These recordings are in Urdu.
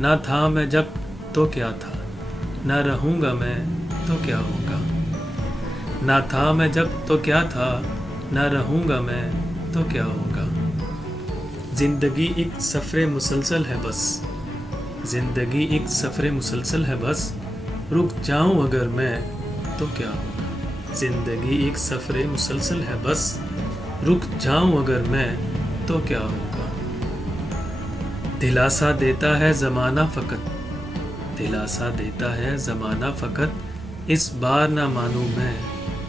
نہ تھا میں جب تو کیا تھا، نہ رہوں گا میں تو کیا ہوگا۔ نہ تھا میں جب تو کیا تھا، نہ رہوں گا میں تو کیا ہوگا۔ زندگی ایک سفر مسلسل ہے بس، زندگی ایک سفر مسلسل ہے بس، رک جاؤں اگر میں تو کیا ہوگا۔ زندگی ایک سفر مسلسل ہے بس، رک جاؤں اگر میں تو کیا ہوگا۔ دلاسا دیتا ہے زمانہ فقط، دلاسا دیتا ہے زمانہ فقط، اس بار نہ مانوں میں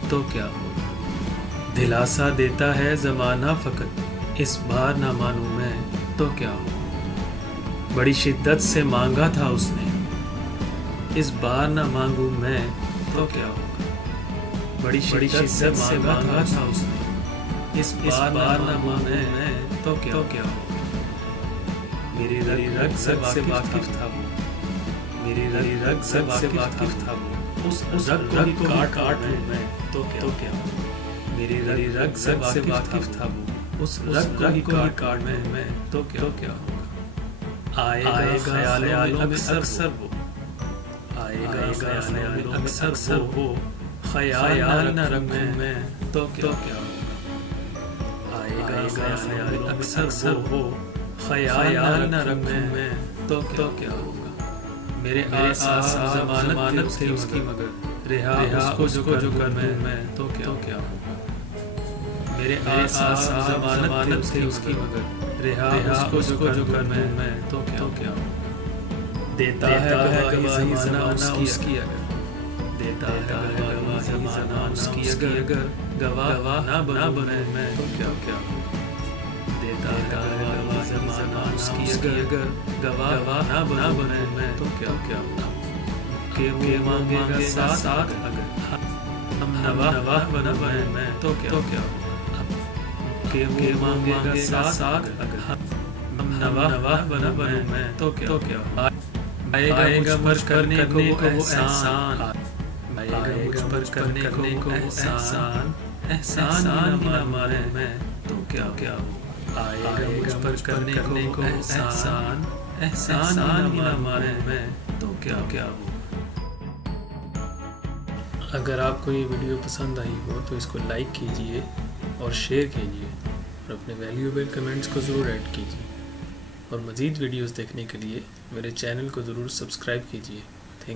تو کیا ہوگا۔ دلاسا دیتا ہے زمانہ فقط، اس بار نہ مانوں میں تو کیا ہوگا۔ بڑی شدت سے مانگا تھا اس نے، اس بار نہ مانگوں میں تو کیا ہوگا۔ بڑی شدت سے مانگا تھا اس نے، اس بار نہ مانگوں میں تو کیا ہوگا۔ میری رگ سے واقف تھا وہ، میری رگ سے واقف تھا وہ، اس رگ کو کاٹ لوں میں تو کیا ہوگا۔ میری رگ سے واقف تھا وہ، اس رگ کو کاٹ لوں میں تو کیا ہوگا۔ آئے گا خیالوں میں اکثر وہ، آئے گا خیالوں میں اکثر وہ، خیال نہ رکھوں میں تو کیا ہوگا۔ آئے گا خیال میں اکثر وہ، خیال نہ رکھوں میں تو کیا ہوگا۔ میرے آساں ضمانت تھے اس کی مگر، رہا اس کو جو کر میں تو کیا ہوگا۔ میرے آساں ضمانت تھے اس کی مگر، رہا اس کو جو کر میں تو کیا ہوگا۔ دیتا ہے گواہی زمانہ اس کی اگر، دیتا ہے گواہی زمانہ اس کی اگر، گواہ نہ بنے میں تو کیا ہوگا۔ دیتا ہے گواہی زمانہ اس کی اگر، گواہ نہ بنے میں تو کیا ہوگا۔ کہ وہ مانگے گا ساتھ اگر، ہم نواہ بنے میں تو کیا ہوگا۔ کہ وہ مانگے گا ساتھ اگر، ہم نواہ بنے میں تو کیا ہوگا۔ آئے گا مجھ کرنے کو وہ احسان، آئے گا مجھ کرنے کو وہ احسان، احسان ہی نہ مانے میں تو کیا ہوگا۔ آئے گا مجھ کرنے کو احسان، احسان ہی نہ مانے میں تو کیا ہوگا۔ اگر آپ کو یہ ویڈیو پسند آئی ہو تو اس کو لائک کیجئے اور شیئر کیجئے، اور اپنے ویلیوبل کمنٹس کو ضرور ایڈ کیجئے، اور مزید ویڈیوز دیکھنے کے لیے میرے چینل کو ضرور سبسکرائب کیجئے۔